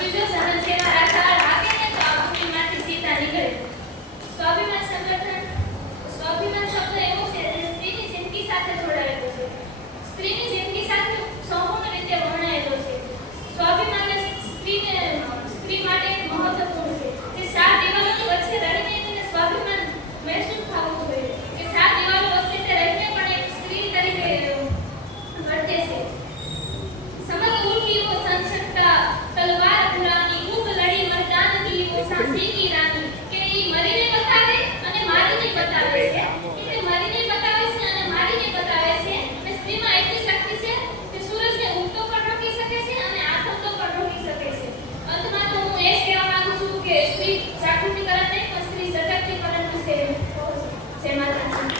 ત્રીજો સહનશીલતા રાખનાર હાકે ને તો આ ભૂમિમાંથી સીતા નીકળે. સ્વાભિમાન સંગઠન. સ્વાભિમાન શબ્દ એવો છે જે સ્ત્રીની જિંદગી સાથે જોડાયેલો છે. સ્ત્રીની જિંદગી સાથે સંપૂર્ણ રીતે વર્ણાયેલો છે. સ્વાભિમાન સ્ત્રી માટે મહત્વપૂર્ણ છે કે ચાર દિવાલોની વચ્ચે રહીને તેને સ્વાભિમાન મહેસૂસ થવું જોઈએ કે ચાર દિવાલો વચ્ચે તે રહીને પણ એક સ્ત્રી તરીકે વર્તે છે. समझ उठी वो संसकता तलवार पुरानी खूब लड़ी मर्दान की वो सांसी की रानी કે ઈ મરીને બતાવે અને મારીને બતાવે છે. એટલે મરીને બતાવે છે અને મારીને બતાવે છે. અને સ્ત્રીમાં એટલી શક્તિ છે કે સૂરજને ઉગતો પણ રોકી શકે છે અને આથમતો પણ રોકી શકે છે. અંતમાં તો હું એ કહેવા માંગુ છું કે સ્ત્રી જાગૃતિકરણ નહીં પણ સ્ત્રી સશક્તિકરણ છે. જય માતાજી.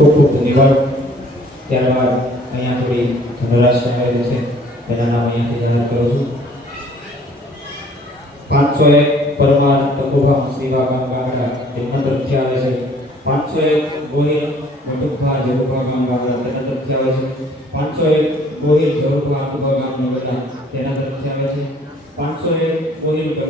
ખૂબ ખૂબ ધન્યવાદ. ત્યારબાદ અહીંયા થોડી ધનરાશિ આવેલી છે તેના નામ અહીંયાથી જાહેર કરું છું. 501 પરમાર તકોભા સેવા ગામ ગામડા તેના તરફથી આવે છે. 501 ગોહિલ મટુભા જરુભા ગામ ગામડા તેના તરફથી આવે છે. 501 ગોહિલ જરુભા આકુભા ગામ નગરના તેના તરફથી આવે છે. 501 ગોહિલ